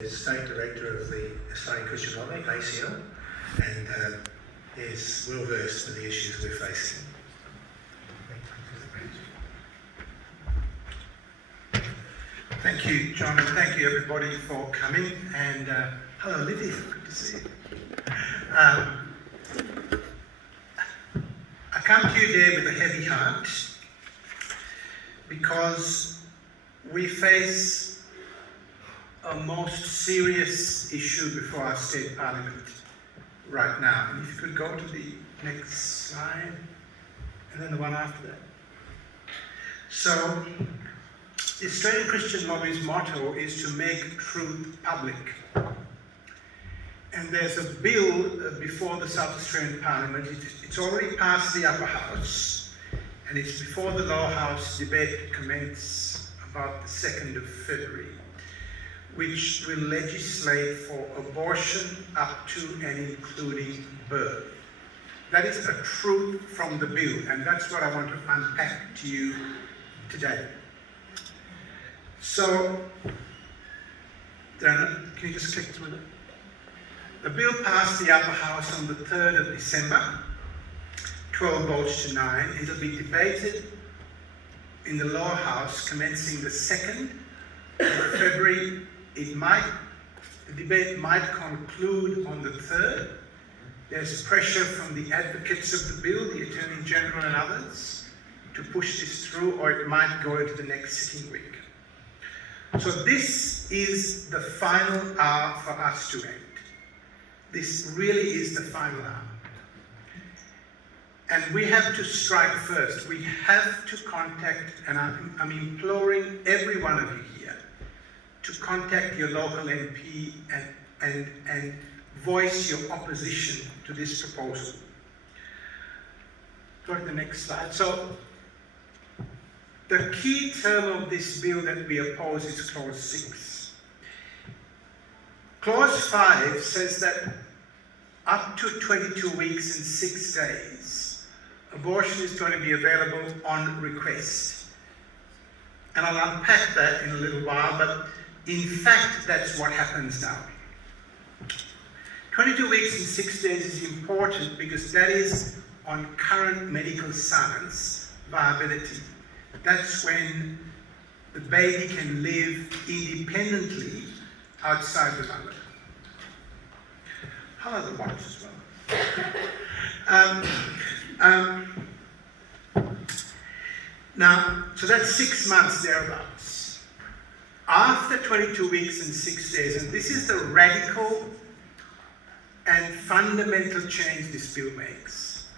Is State Director of the Australian Christian Lobby, ACL, and is well versed in the issues we're facing. Thank you, John, and thank you everybody for coming. And hello, Lydia, good to see you. I come to you there with a heavy heart because we face a most serious issue before our state parliament right now. And if you could go to the next slide, and then the one after that. So, the Australian Christian Lobby's motto is to make truth public. And there's a bill before the South Australian Parliament. It's already passed the upper house, and it's before the lower house. Debate commence about the 2nd of February. Which will legislate for abortion up to and including birth. That is a truth from the bill, and that's what I want to unpack to you today. So, can you just click through that? The bill passed the upper house on the 3rd of December, 12 votes to 9. It'll be debated in the lower house commencing the 2nd of February. The debate might conclude on the 3rd. There's pressure from the advocates of the bill, the Attorney General and others, to push this through, or it might go into the next sitting week. So this is the final hour for us to end. This really is the final hour. And we have to strike first. We have to contact, and I'm imploring every one of you here, to contact your local MP and voice your opposition to this proposal. Go to the next slide. So, the key term of this bill that we oppose is Clause 6. Clause 5 says that up to 22 weeks and 6 days, abortion is going to be available on request. And I'll unpack that in a little while, but in fact, that's what happens now. 22 weeks and 6 days is important because that is on current medical science viability. That's when the baby can live independently outside the mother. How are the watch as well? Now, so that's 6 months thereabouts. After 22 weeks and 6 days, and this is the radical and fundamental change this bill makes,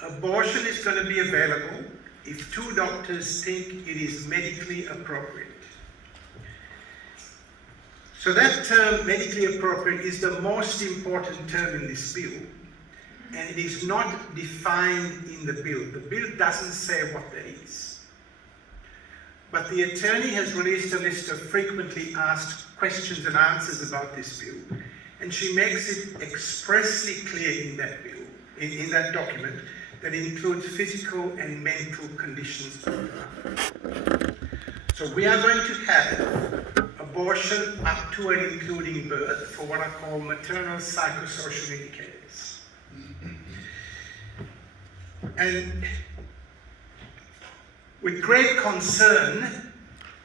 abortion is going to be available if 2 doctors think it is medically appropriate. So that term, medically appropriate, is the most important term in this bill, and it is not defined in the bill. The bill doesn't say what that is. But the attorney has released a list of frequently asked questions and answers about this bill, and she makes it expressly clear in that bill, in that document, that it includes physical and mental conditions of the mother. So we are going to have abortion up to and including birth for what I call maternal psychosocial indicators. And with great concern,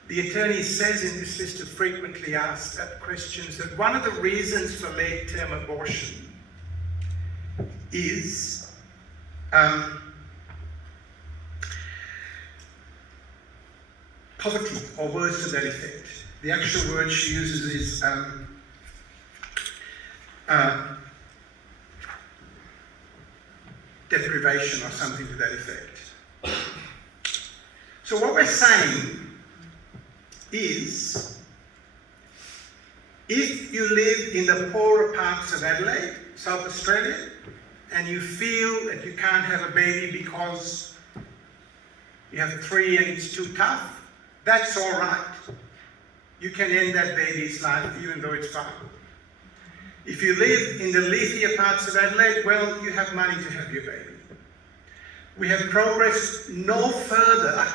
the attorney says in this list of frequently asked questions that one of the reasons for late-term abortion is poverty, or words to that effect. The actual word she uses is deprivation or something to that effect. So what we're saying is, if you live in the poorer parts of Adelaide, South Australia, and you feel that you can't have a baby because you have 3 and it's too tough, that's all right. You can end that baby's life even though it's far. If you live in the leafier parts of Adelaide, well, you have money to have your baby. We have progressed no further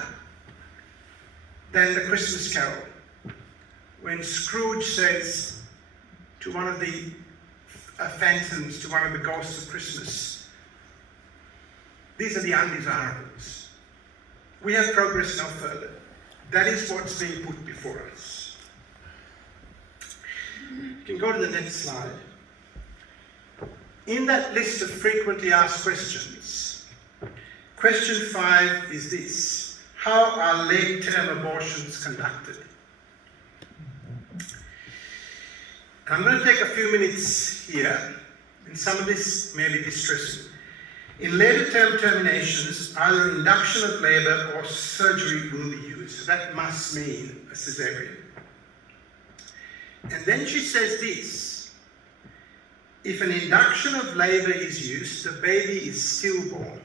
than the Christmas Carol, when Scrooge says, to one of the phantoms, to one of the ghosts of Christmas. These are the undesirables. We have progressed no further. That is what's being put before us. You can go to the next slide. In that list of frequently asked questions, question 5 is this: how are late-term abortions conducted? And I'm going to take a few minutes here, and some of this may be distressing. In later-term terminations, either induction of labour or surgery will be used. So that must mean a caesarean. And then she says this: if an induction of labour is used, the baby is stillborn.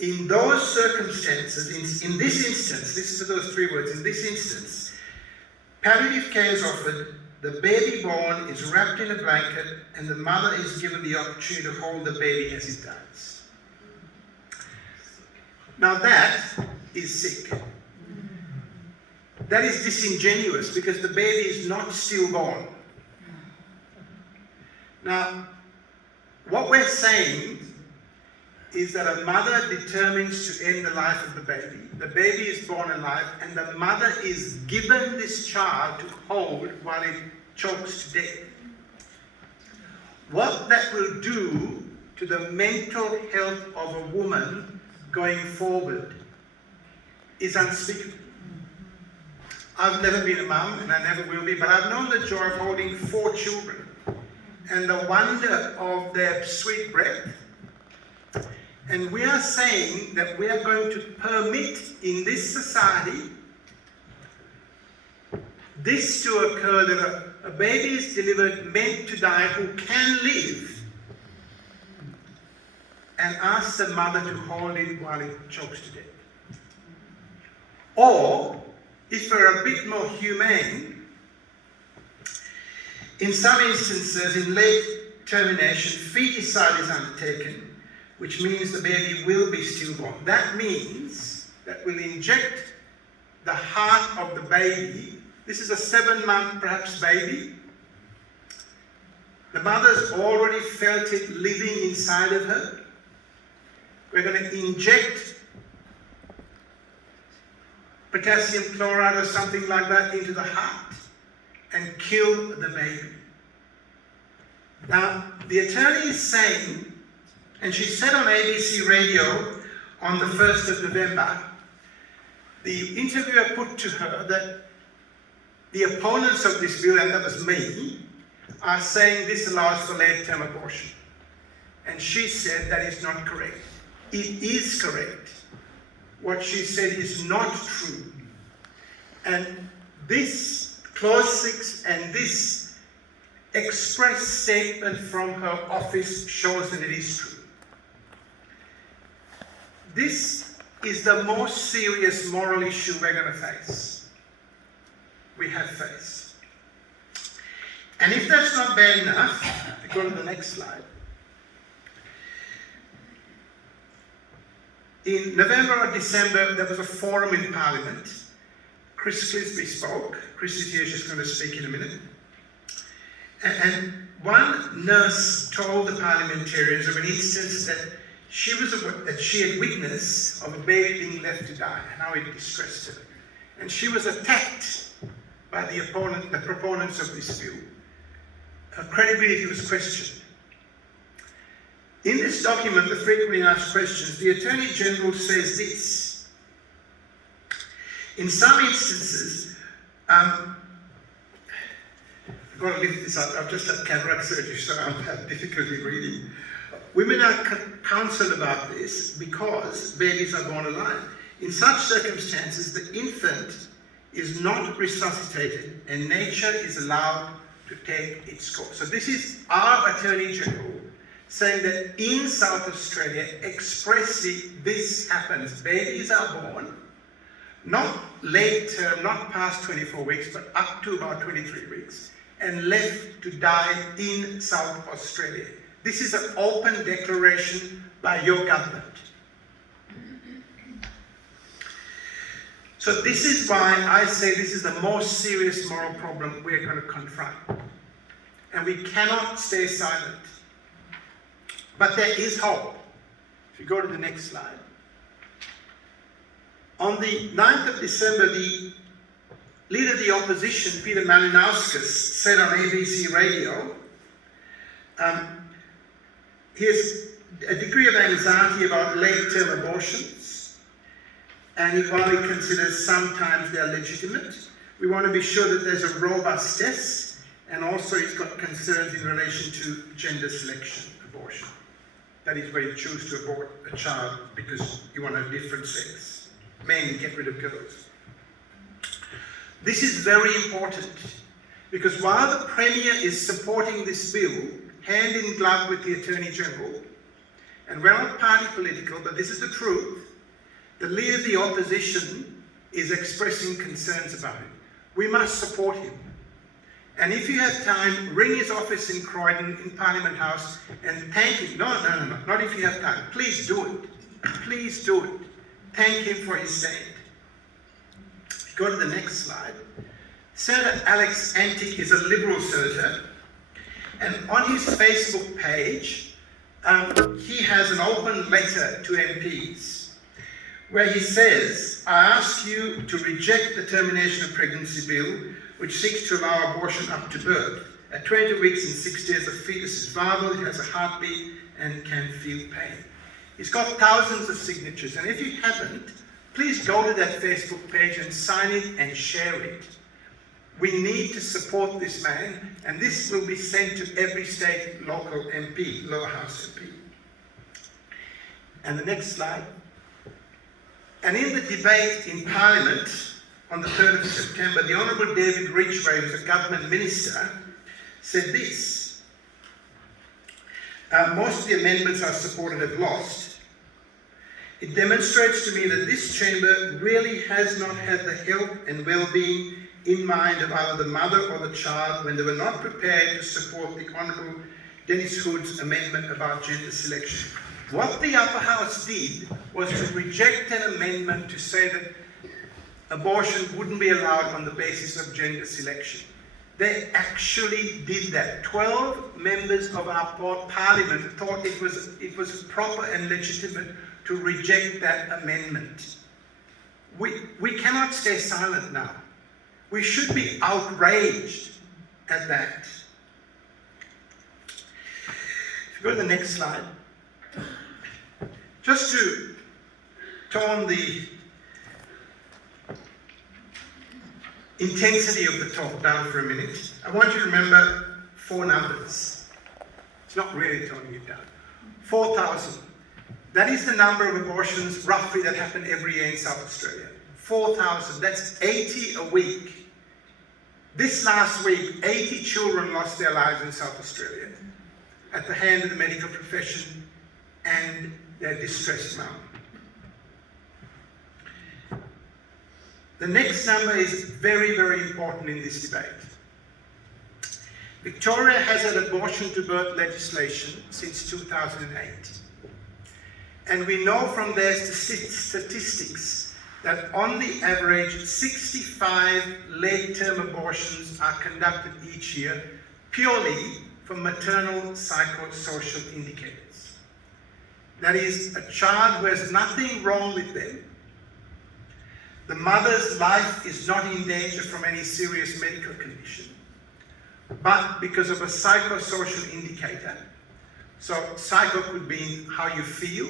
In those circumstances, in this instance, listen to those 3 words, in this instance, palliative care is offered, the baby born is wrapped in a blanket, and the mother is given the opportunity to hold the baby as it dies. Now that is sick. That is disingenuous, because the baby is not stillborn. Now, what we're saying is that a mother determines to end the life of the baby. The baby is born alive, and the mother is given this child to hold while it chokes to death. What that will do to the mental health of a woman going forward is unspeakable. I've never been a mum, and I never will be, but I've known the joy of holding 4 children and the wonder of their sweet breath. And we are saying that we are going to permit in this society this to occur, that a baby is delivered meant to die who can live, and ask the mother to hold it while it chokes to death. Or, if we're a bit more humane, in some instances, in late termination, feticide is undertaken, which means the baby will be stillborn. That means that we'll inject the heart of the baby. This is a 7-month, perhaps, baby. The mother's already felt it living inside of her. We're going to inject potassium chloride or something like that into the heart and kill the baby. Now, the attorney is saying, and she said on ABC radio on the 1st of November, the interviewer put to her that the opponents of this bill, and that was me, are saying this allows for late-term abortion. And she said that is not correct. It is correct. What she said is not true. And this clause 6 and this express statement from her office shows that it is true. This is the most serious moral issue we're going to face. We have faced. And if that's not bad enough, go to the next slide. In November or December, there was a forum in Parliament. Chris Clisby spoke. Chris is here, she's going to speak in a minute. And one nurse told the parliamentarians of an instance that she had witnessed of a baby being left to die, and how it distressed her. And she was attacked by the proponents of this bill. Her credibility was questioned. In this document, the frequently asked questions, the Attorney General says this: in some instances, I've got to lift this up, I've just had cataract surgery, so I'm having difficulty reading. Women are counseled about this because babies are born alive. In such circumstances, the infant is not resuscitated and nature is allowed to take its course. So this is our Attorney General saying that in South Australia, expressly, this happens. Babies are born, not late term, not past 24 weeks, but up to about 23 weeks, and left to die in South Australia. This is an open declaration by your government. So this is why I say this is the most serious moral problem we're going to confront. and we cannot stay silent. But there is hope. If you go to the next slide. On the 9th of December, the leader of the opposition, Peter Malinauskas, said on ABC Radio, he has a degree of anxiety about late-term abortions, and while he considers sometimes they're legitimate, we want to be sure that there's a robust test, and also he's got concerns in relation to gender selection abortion. That is where you choose to abort a child because you want a different sex. Mainly get rid of girls. This is very important because while the Premier is supporting this bill, hand in glove with the Attorney General, and we're not party political, but this is the truth, the leader of the opposition is expressing concerns about it. We must support him. And if you have time, ring his office in Croydon, in Parliament House, and thank him. No, not if you have time. Please do it. Please do it. Thank him for his stand. If you go to the next slide. Senator Alex Antic is a Liberal senator, and on his Facebook page, he has an open letter to MPs where he says, I ask you to reject the termination of pregnancy bill which seeks to allow abortion up to birth. At 20 weeks and 6 days, the fetus is viable, it has a heartbeat, and can feel pain. He's got thousands of signatures, and if you haven't, please go to that Facebook page and sign it and share it. We need to support this man, and this will be sent to every state local MP, lower house MP. And the next slide. And in the debate in Parliament on the 3rd of September, the Honourable David Ridgway, who's a government minister, said this. Most of the amendments I supported have lost. It demonstrates to me that this chamber really has not had the health and well-being in mind of either the mother or the child when they were not prepared to support the Honourable Dennis Hood's amendment about gender selection. What the upper house did was to reject an amendment to say that abortion wouldn't be allowed on the basis of gender selection. They actually did that. 12 members of our parliament thought it was proper and legitimate to reject that amendment. We cannot stay silent now. We should be outraged at that. If you go to the next slide. Just to tone the intensity of the talk down for a minute, I want you to remember 4 numbers. It's not really toning it down. 4,000. That is the number of abortions roughly that happen every year in South Australia. 4,000. That's 80 a week. This last week, 80 children lost their lives in South Australia at the hand of the medical profession and their distressed mum. The next number is very, very important in this debate. Victoria has had abortion to birth legislation since 2008. And we know from their statistics that on the average, 65 late-term abortions are conducted each year purely for maternal psychosocial indicators. That is, a child who has nothing wrong with them. The mother's life is not in danger from any serious medical condition, but because of a psychosocial indicator. So psycho could mean how you feel,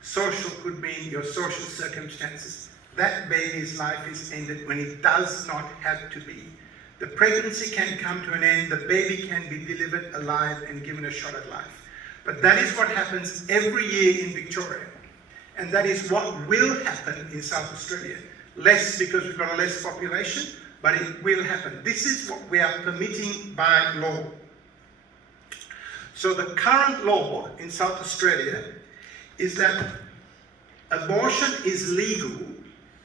social could mean your social circumstances. That baby's life is ended when it does not have to be. The pregnancy can come to an end, the baby can be delivered alive and given a shot at life. But that is what happens every year in Victoria. And that is what will happen in South Australia. Less because we've got a less population, but it will happen. This is what we are permitting by law. So the current law in South Australia is that abortion is legal,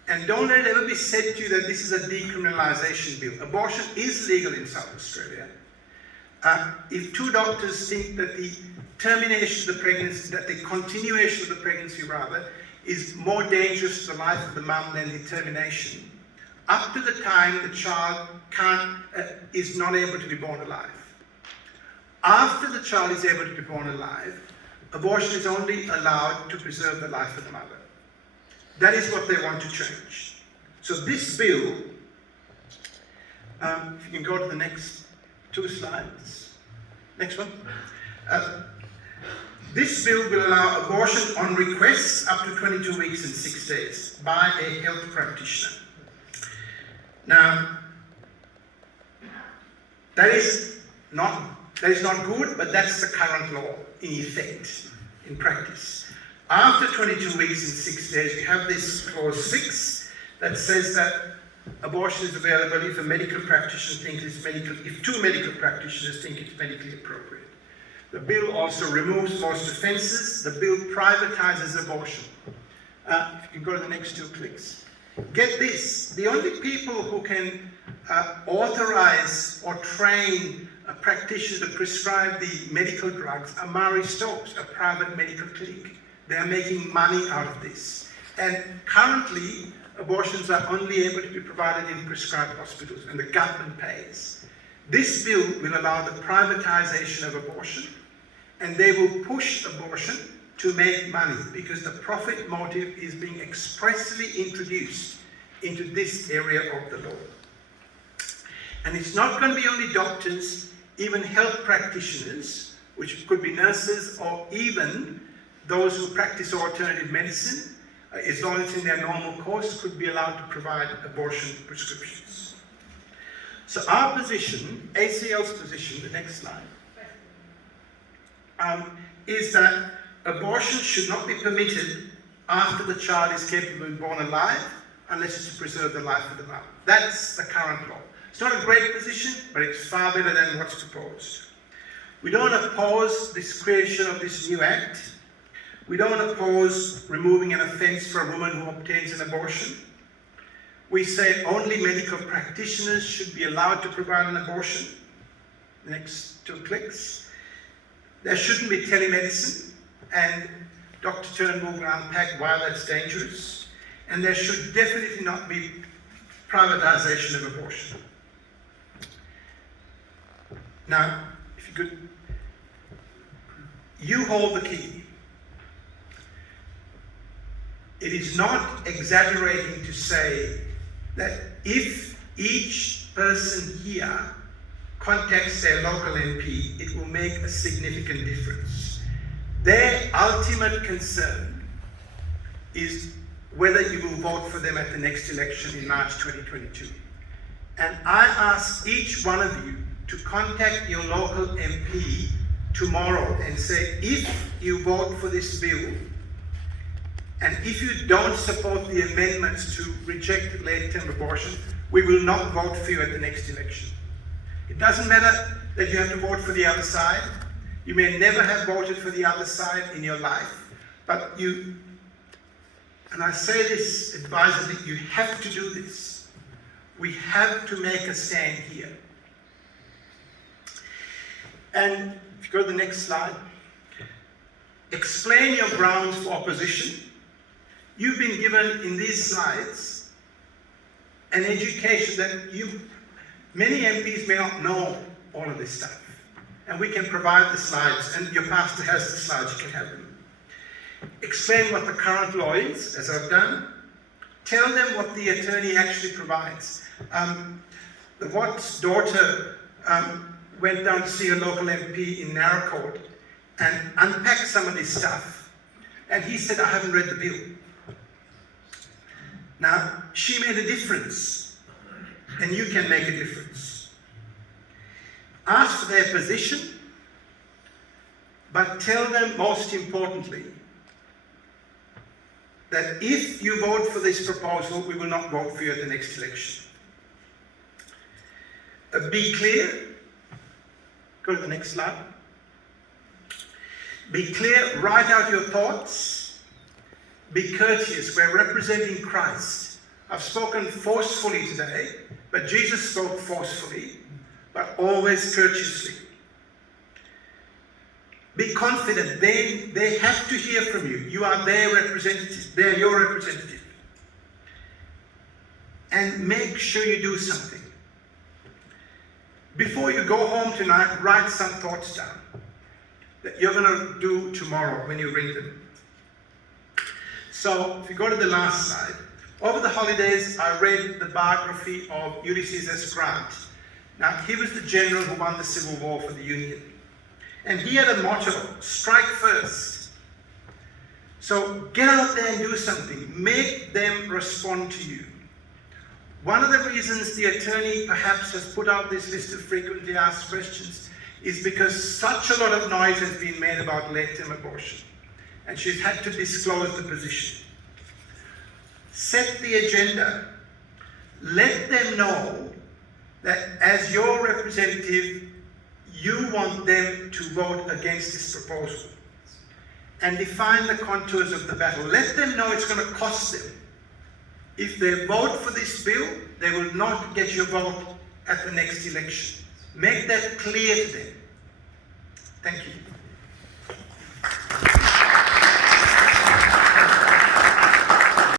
and don't let it ever be said to you that this is a decriminalisation bill. Abortion is legal in South Australia. If 2 doctors think that the termination of the pregnancy, that the continuation of the pregnancy rather, is more dangerous to the life of the mum than the termination, up to the time the child is not able to be born alive. After the child is able to be born alive, abortion is only allowed to preserve the life of the mother. That is what they want to change. So this bill, if you can go to the next 2 slides. Next one. This bill will allow abortion on request up to 22 weeks and 6 days by a health practitioner. Now, that is not good, but that's the current law in effect, in practice. After 22 weeks and 6 days, we have this clause 6 that says that abortion is available if a medical practitioner thinks it's if 2 medical practitioners think it's medically appropriate. The bill also removes most offences. The bill privatizes abortion. If you can go to the next 2 clicks. Get this, the only people who can authorize or train a practitioner to prescribe the medical drugs are Marie Stopes, a private medical clinic. They are making money out of this. And currently, abortions are only able to be provided in prescribed hospitals, and the government pays. This bill will allow the privatization of abortion, and they will push abortion to make money, because the profit motive is being expressly introduced into this area of the law. And it's not going to be only doctors, even health practitioners, which could be nurses or even those who practice alternative medicine, as long as in their normal course, could be allowed to provide abortion prescriptions. So our position, ACL's position, the next slide, is that abortion should not be permitted after the child is capable of being born alive, unless it's to preserve the life of the mother. That's the current law. It's not a great position, but it's far better than what's proposed. We don't oppose this creation of this new act. We don't oppose removing an offence for a woman who obtains an abortion. We say only medical practitioners should be allowed to provide an abortion. The next 2 clicks. There shouldn't be telemedicine, and Dr. Turnbull will unpack why that's dangerous. And there should definitely not be privatisation of abortion. Now, if you could, you hold the key. It is not exaggerating to say that if each person here contacts their local MP, it will make a significant difference. Their ultimate concern is whether you will vote for them at the next election in March 2022. And I ask each one of you to contact your local MP tomorrow and say, if you vote for this bill, and if you don't support the amendments to reject late-term abortion, we will not vote for you at the next election. It doesn't matter that you have to vote for the other side. You may never have voted for the other side in your life, but you, and I say this advisedly, you have to do this. We have to make a stand here. And if you go to the next slide, explain your grounds for opposition. You've been given in these slides an education that many MPs may not know all of this stuff. And we can provide the slides, and your pastor has the slides, you can have them. Explain what the current law is, as I've done. Tell them what the attorney actually provides. The Watt's daughter went down to see a local MP in Narracourt and unpacked some of this stuff. And he said, I haven't read the bill. Now, she made a difference, and you can make a difference. Ask for their position, but tell them, most importantly, that if you vote for this proposal, we will not vote for you at the next election. Be clear. Go to the next slide. Be clear, write out your thoughts. Be courteous, we're representing Christ. I've spoken forcefully today, but Jesus spoke forcefully, but always courteously. Be confident, they have to hear from you. You are their representative, they're your representative. And make sure you do something. Before you go home tonight, write some thoughts down that you're going to do tomorrow when you read them. So, if you go to the last slide, over the holidays I read the biography of Ulysses S. Grant. Now, he was the general who won the Civil War for the Union. And he had a motto, strike first. So get out there and do something. Make them respond to you. One of the reasons the attorney perhaps has put out this list of frequently asked questions is because such a lot of noise has been made about late-term abortion. And she's had to disclose the position. Set the agenda. Let them know that as your representative, you want them to vote against this proposal. And define the contours of the battle. Let them know it's going to cost them. If they vote for this bill, they will not get your vote at the next election. Make that clear to them. Thank you.